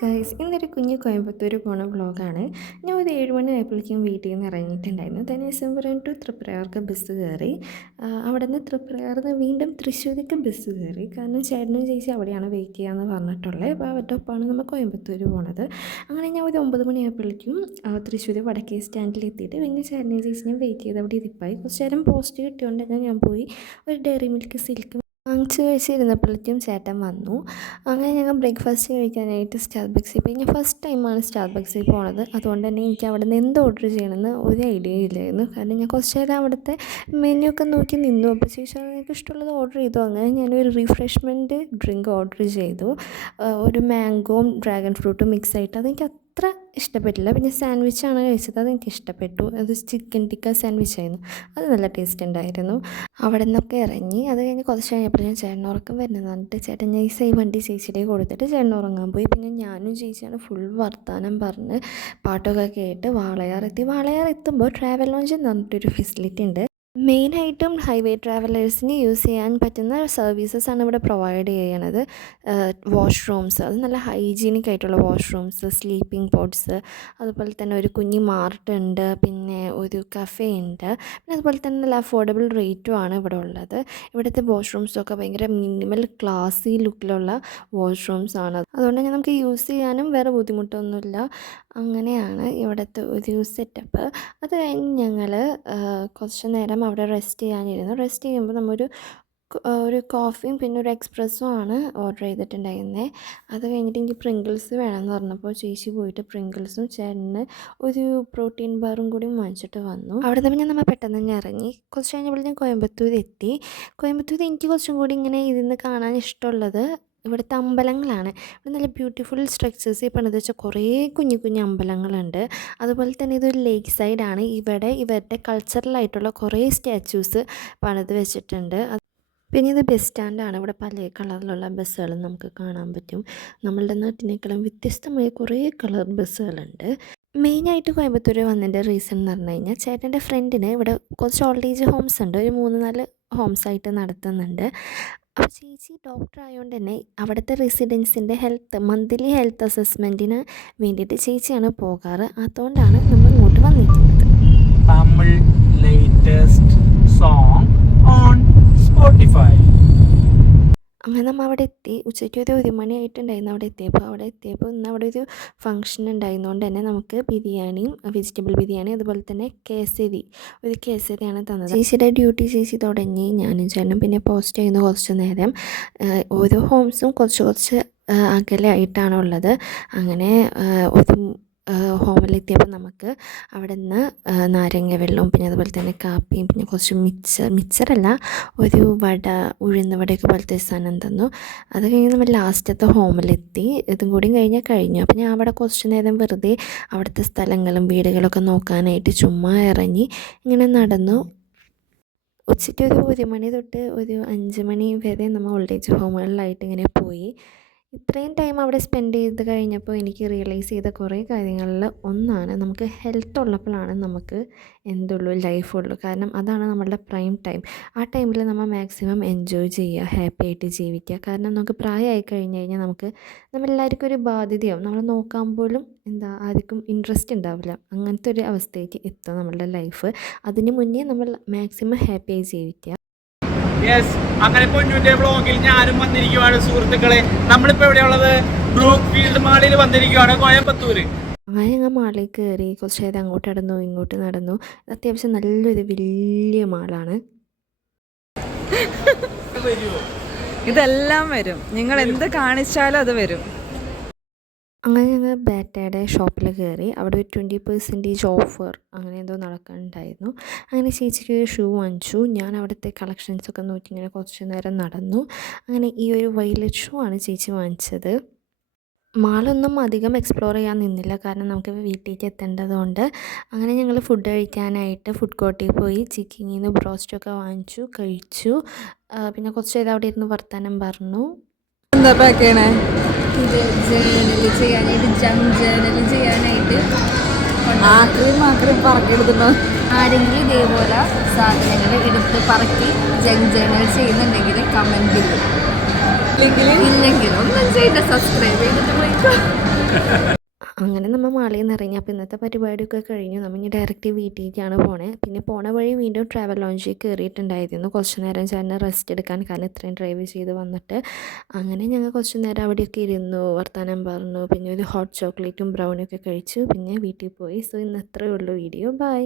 Guys ഇന്നൊരു കുഞ്ഞ് കോയമ്പത്തൂർ പോണ വ്ളോഗാണ്. ഞാൻ ഒരു 7 മണി ആയപ്പോഴേക്കും വീട്ടിൽ നിന്ന് ഇറങ്ങിയിട്ടുണ്ടായിരുന്നു. തന്നെ ഡിസംബർ ടു തൃപ്രയാർക്ക് ബസ് കയറി. അവിടെ നിന്ന് തൃപ്രയാറിൽ നിന്ന് വീണ്ടും തൃശ്ശൂർക്ക് ബസ് കയറി. കാരണം ചേട്ടനും ചേച്ചി അവിടെയാണ് വെയിറ്റ് ചെയ്യാമെന്ന് പറഞ്ഞിട്ടുള്ളത്. അപ്പോൾ അവരുടെ ഒപ്പമാണ് നമ്മൾ കോയമ്പത്തൂർ പോണത്. അങ്ങനെ ഞാൻ ഒരു 9 മണി ആയപ്പോഴേക്കും തൃശ്ശൂർ വടക്കേ സ്റ്റാൻഡിൽ എത്തിയിട്ട് പിന്നെ ചേട്ടനും ചേച്ചിനും വെയിറ്റ് ചെയ്ത് അവിടെ ഇരിപ്പായി. കുറച്ച് നേരം പോസ്റ്റ് കിട്ടിയോണ്ട് ഞാൻ പോയി ഒരു ഡയറി മിൽക്ക് സിൽക്ക് വാങ്ങിച്ച് കഴിച്ചിരുന്നപ്പോഴേക്കും ചേട്ടൻ വന്നു. അങ്ങനെ ഞങ്ങൾ ബ്രേക്ക്ഫാസ്റ്റ് കഴിക്കാനായിട്ട് സ്റ്റാർബക്സിൽ പോയി. ഞാൻ ഫസ്റ്റ് ടൈമാണ് സ്റ്റാർബക്സിൽ പോണത്. അതുകൊണ്ട് തന്നെ എനിക്ക് അവിടെ നിന്ന് എന്ത് ഓർഡർ ചെയ്യണമെന്ന് ഒരു ഐഡിയ ഇല്ലായിരുന്നു. കാരണം ഞാൻ കുറച്ച് നേരം അവിടുത്തെ മെനു ഒക്കെ നോക്കി നിന്നു. അപ്പോൾ ചോദിച്ചാൽ നിങ്ങൾക്ക് ഇഷ്ടമുള്ളത് ഓർഡർ ചെയ്തു. അങ്ങനെ ഞാനൊരു റിഫ്രഷ്മെൻറ്റ് ഡ്രിങ്ക് ഓർഡർ ചെയ്തു. ഒരു മാംഗോയും ഡ്രാഗൺ ഫ്രൂട്ടും മിക്സ് ആയിട്ട്. അതെനിക്ക് അത്ര ഇഷ്ടപ്പെട്ടില്ല. പിന്നെ സാൻഡ്വിച്ചാണ് കഴിച്ചത്, അതെനിക്ക് ഇഷ്ടപ്പെട്ടു. അത് ചിക്കൻ ടിക്ക സാൻഡ്വിച്ചായിരുന്നു. അത് നല്ല ടേസ്റ്റ് ഉണ്ടായിരുന്നു. അവിടെ നിന്നൊക്കെ ഇറങ്ങി. അത് കഴിഞ്ഞ് കുറച്ച് കഴിഞ്ഞപ്പോഴേക്കും ചേട്ടൻ ഉറക്കം വരുന്നത് പറഞ്ഞിട്ട് ചേട്ടൻ നൈസായി വണ്ടി ചേച്ചിയുടെ കൊടുത്തിട്ട് ചേട്ടൻ ഉറങ്ങാൻ പോയി. പിന്നെ ഞാനും ചേച്ചിയാണ് ഫുൾ വർത്താനം പറഞ്ഞ് പാട്ടൊക്കെ കേട്ട് വാളയാർ എത്തി. വാളയാർ എത്തുമ്പോൾ ട്രാവൽ ലോഞ്ച് എന്ന് പറഞ്ഞിട്ടൊരു ഫെസിലിറ്റി ഉണ്ട്. മെയിനായിട്ടും ഹൈവേ ട്രാവലേഴ്സിന് യൂസ് ചെയ്യാൻ പറ്റുന്ന സർവീസസാണ് ഇവിടെ പ്രൊവൈഡ് ചെയ്യണത്. വാഷ്റൂംസ്, അത് നല്ല ഹൈജീനിക് ആയിട്ടുള്ള വാഷ്റൂംസ്, സ്ലീപ്പിംഗ് പോഡ്സ്, അതുപോലെ തന്നെ ഒരു കുഞ്ഞി മാർട്ട് ഉണ്ട്, പിന്നെ ഒരു കഫേ ഉണ്ട്. പിന്നെ അതുപോലെ തന്നെ നല്ല അഫോർഡബിൾ റേറ്റും ആണ് ഇവിടെ ഉള്ളത്. ഇവിടുത്തെ വാഷ്റൂംസൊക്കെ ഭയങ്കര മിനിമൽ ക്ലാസി ലുക്കിലുള്ള വാഷ്റൂംസ് ആണ്. അതുകൊണ്ട് തന്നെ നമുക്ക് യൂസ് ചെയ്യാനും വേറെ ബുദ്ധിമുട്ടൊന്നുമില്ല. അങ്ങനെയാണ് ഇവിടുത്തെ ഒരു സെറ്റപ്പ്. അത് കഴിഞ്ഞ് ഞങ്ങൾ കുറച്ച് നേരം അവിടെ റെസ്റ്റ് ചെയ്യാനിരുന്നു. റെസ്റ്റ് ചെയ്യുമ്പോൾ ഒരു കോഫിയും പിന്നെ ഒരു എക്സ്പ്രസ്സും ആണ് ഓർഡർ ചെയ്തിട്ടുണ്ടായിരുന്നത്. അത് കഴിഞ്ഞിട്ട് എനിക്ക് പ്രിങ്കിൾസ് വേണമെന്ന് പറഞ്ഞപ്പോൾ ചേച്ചി പോയിട്ട് പ്രിങ്കിൾസും ചേട്ടന് ഒരു പ്രോട്ടീൻ ബാറും കൂടി വാങ്ങിച്ചിട്ട് വന്നു. അവിടെ നിന്ന് പിന്നെ നമ്മൾ പെട്ടെന്ന് തന്നെ ഇറങ്ങി. കുറച്ച് കഴിഞ്ഞപ്പോൾ ഞാൻ കോയമ്പത്തൂർ എത്തി. കോയമ്പത്തൂർ എനിക്ക് കുറച്ചും കൂടി ഇങ്ങനെ ഇരുന്ന് കാണാൻ ഇഷ്ടമുള്ളത് ഇവിടുത്തെ അമ്പലങ്ങളാണ്. ഇവിടെ നല്ല ബ്യൂട്ടിഫുൾ സ്ട്രക്ചേഴ്സ് പണിത് വെച്ച കുറേ കുഞ്ഞു കുഞ്ഞു അമ്പലങ്ങളുണ്ട്. അതുപോലെ തന്നെ ഇതൊരു ലേക്ക് സൈഡാണ്. ഇവിടെ ഇവരുടെ കൾച്ചറലായിട്ടുള്ള കുറേ സ്റ്റാച്യൂസ് പണിത് വെച്ചിട്ടുണ്ട്. പിന്നെ ഇത് ബസ് സ്റ്റാൻഡാണ്. ഇവിടെ പല കളറിലുള്ള ബസ്സുകളും നമുക്ക് കാണാൻ പറ്റും. നമ്മളുടെ നാട്ടിനേക്കാളും വ്യത്യസ്തമായ കുറേ കളർ ബസ്സുകളുണ്ട്. മെയിനായിട്ട് കോയമ്പത്തൂർ വന്നതിൻ്റെ റീസൺ എന്ന് പറഞ്ഞു കഴിഞ്ഞാൽ ചേട്ടൻ്റെ ഫ്രണ്ടിന് ഇവിടെ കുറച്ച് ഓൾഡ് ഏജ് ഹോംസ് ഉണ്ട്. ഒരു 3-4 ഹോംസായിട്ട് നടത്തുന്നുണ്ട്. അപ്പോൾ ചേച്ചി ഡോക്ടർ ആയതുകൊണ്ട് തന്നെ അവിടുത്തെ റെസിഡൻസിൻ്റെ മന്ത്ലി ഹെൽത്ത് അസസ്മെൻറ്റിന് വേണ്ടിയിട്ട് ചേച്ചിയാണ് പോകാറ്. അതുകൊണ്ടാണ് നമ്മൾ ഇങ്ങോട്ട് വന്നിരിക്കുന്നത്. Tamil latest song on Spotify. അങ്ങനെ നമ്മൾ അവിടെ എത്തി. ഉച്ചയ്ക്ക് ഒരു 1 മണി ആയിട്ടുണ്ടായിരുന്നു അവിടെ എത്തിയപ്പോൾ ഇന്ന് അവിടെ ഒരു ഫംഗ്ഷൻ ഉണ്ടായിരുന്നതുകൊണ്ട് തന്നെ നമുക്ക് ബിരിയാണിയും വെജിറ്റബിൾ ബിരിയാണി അതുപോലെ തന്നെ ഒരു കേസരിയാണ് തന്നത്. ചേച്ചിയുടെ ഡ്യൂട്ടി ചേച്ചി തുടങ്ങി. ഞാനും ചേട്ടനും പിന്നെ പോസ്റ്റ് ചെയ്യുന്നു കുറച്ച് നേരം. ഓരോ ഹോംസും കുറച്ച് അകലെ ആയിട്ടാണ് ഉള്ളത്. അങ്ങനെ ഒരു ഹോമിലെത്തിയപ്പോൾ നമുക്ക് അവിടെ നിന്ന് നാരങ്ങ വെള്ളവും പിന്നെ അതുപോലെ തന്നെ കാപ്പിയും പിന്നെ കുറച്ച് മിച്ചറല്ല ഒരു ഉഴുന്ന വടയൊക്കെ പോലത്തെ സാധനം തന്നു. അത് കഴിഞ്ഞ് നമ്മൾ ലാസ്റ്റത്തെ ഹോമിലെത്തി. ഇതും കൂടി കഴിഞ്ഞു. അപ്പോൾ ഞാൻ അവിടെ കുറച്ച് നേരം വെറുതെ അവിടുത്തെ സ്ഥലങ്ങളും വീടുകളൊക്കെ നോക്കാനായിട്ട് ചുമ്മാ ഇറങ്ങി ഇങ്ങനെ നടന്നു. ഉച്ചയ്ക്ക് ഒരു 1 മണി തൊട്ട് ഒരു 5 മണി വരെ നമ്മൾ ഓൾഡ് ഏജ് ഹോമുകളിലായിട്ട് ഇങ്ങനെ പോയി. ഇത്രയും ടൈം അവിടെ സ്പെൻഡ് ചെയ്ത് കഴിഞ്ഞപ്പോൾ എനിക്ക് റിയലൈസ് ചെയ്ത കുറേ കാര്യങ്ങളിൽ ഒന്നാണ്, നമുക്ക് ഹെൽത്ത് ഉള്ളപ്പോഴാണ് നമുക്ക് ലൈഫുള്ളൂ. കാരണം അതാണ് നമ്മളുടെ പ്രൈം ടൈം. ആ ടൈമിൽ നമ്മൾ മാക്സിമം എൻജോയ് ചെയ്യുക, ഹാപ്പി ആയിട്ട് ജീവിക്കുക. കാരണം നമുക്ക് പ്രായമായി കഴിഞ്ഞ് കഴിഞ്ഞാൽ നമ്മളെല്ലാവർക്കും ഒരു ബാധ്യതയാവും. നമ്മൾ നോക്കാൻ പോലും ആർക്കും ഇൻട്രസ്റ്റ് ഉണ്ടാവില്ല. അങ്ങനത്തെ ഒരു അവസ്ഥയ്ക്ക് എത്തും നമ്മളുടെ ലൈഫ്. അതിന് മുന്നേ നമ്മൾ മാക്സിമം ഹാപ്പിയായി ജീവിക്കുക. യെസ്, അങ്ങനെ പൊന്നുവിന്റെ വ്ളോഗിൽ ഞാനും വന്നിരിക്കുവാണ് സുഹൃത്തുക്കളെ. നമ്മളിപ്പോൾ എവിടെയുള്ളത്? ബ്രൂക്ക് ഫീൽഡ് മാളിൽ വന്നിരിക്കുവാണ്, കോയമ്പത്തൂർ. അങ്ങനെ ഞങ്ങൾ മാളിൽ കയറി കുറച്ച് നേരം അങ്ങോട്ട് നടന്നു ഇങ്ങോട്ട് നടന്നു. അത്യാവശ്യം നല്ലൊരു വലിയ മാളാണ്. ഇതെല്ലാം വരും, നിങ്ങൾ എന്ത് കാണിച്ചാലും അത് വരും. അങ്ങനെ ഞങ്ങൾ ബാറ്റയുടെ ഷോപ്പിൽ കയറി. അവിടെ ഒരു 20% ഓഫർ അങ്ങനെ എന്തോ നടക്കുന്നുണ്ടായിരുന്നു. അങ്ങനെ ചേച്ചിക്ക് ഒരു ഷൂ വാങ്ങിച്ചു. ഞാൻ അവിടുത്തെ കളക്ഷൻസൊക്കെ നോക്കി ഇങ്ങനെ കുറച്ച് നേരം നടന്നു. അങ്ങനെ ഈ ഒരു വയലറ്റ് ഷൂ ആണ് ചേച്ചി വാങ്ങിച്ചത്. മാളൊന്നും അധികം എക്സ്പ്ലോർ ചെയ്യാൻ നിന്നില്ല, കാരണം നമുക്ക് വീട്ടിലേക്ക് എത്തേണ്ടതുകൊണ്ട്. അങ്ങനെ ഞങ്ങൾ ഫുഡ് കഴിക്കാനായിട്ട് ഫുഡ് കോർട്ടിൽ പോയി ചിക്കനിൽ നിന്ന് ബ്രോസ്റ്റൊക്കെ വാങ്ങിച്ചു കഴിച്ചു. പിന്നെ കുറച്ച് നേരം അവിടെ ഇരുന്ന് വർത്താനം പറഞ്ഞു. എന്താ പാക്ക് ചെയ്യണേ? ഇത് ജേർണൽ ചെയ്യാനായിട്ട് ആക്രീം പറക്കെടുത്തിട്ടോ. ആരെങ്കിലും ഇതേപോലെ സാധനങ്ങൾ എടുത്ത് പറക്കി ജേർണൽ ചെയ്യുന്നുണ്ടെങ്കിൽ കമൻറ്റിൽ ഇല്ലെങ്കിൽ ഒന്നും ചെയ്ത സബ്സ്ക്രൈബ് ചെയ്തിട്ട് പോയിക്കോ. അങ്ങനെ നമ്മൾ മാളിൽ നിന്ന് ഇറങ്ങി. അപ്പോൾ ഇന്നത്തെ പരിപാടിയൊക്കെ കഴിഞ്ഞു. നമ്മൾ ഇനി ഡയറക്റ്റ് വീട്ടിലേക്കാണ് പോണേ. പിന്നെ പോണ വഴി വീണ്ടും ട്രാവൽ ലോഞ്ചിൽ കയറിയിട്ടുണ്ടായിരുന്നു കുറച്ച് നേരം ചേട്ടന് റെസ്റ്റ് എടുക്കാൻ, കാരണം ഇത്രയും ഡ്രൈവ് ചെയ്ത് വന്നിട്ട്. അങ്ങനെ ഞങ്ങൾ കുറച്ച് നേരം അവിടെയൊക്കെ ഇരുന്നു, വർത്തമാനം പറഞ്ഞു, പിന്നെ ഒരു ഹോട്ട് ചോക്ലേറ്റും ബ്രൗണിയൊക്കെ കഴിച്ചു, പിന്നെ വീട്ടിൽ പോയി. സോ ഇന്ന് അത്രയേ ഉള്ളൂ വീഡിയോ. ബൈ.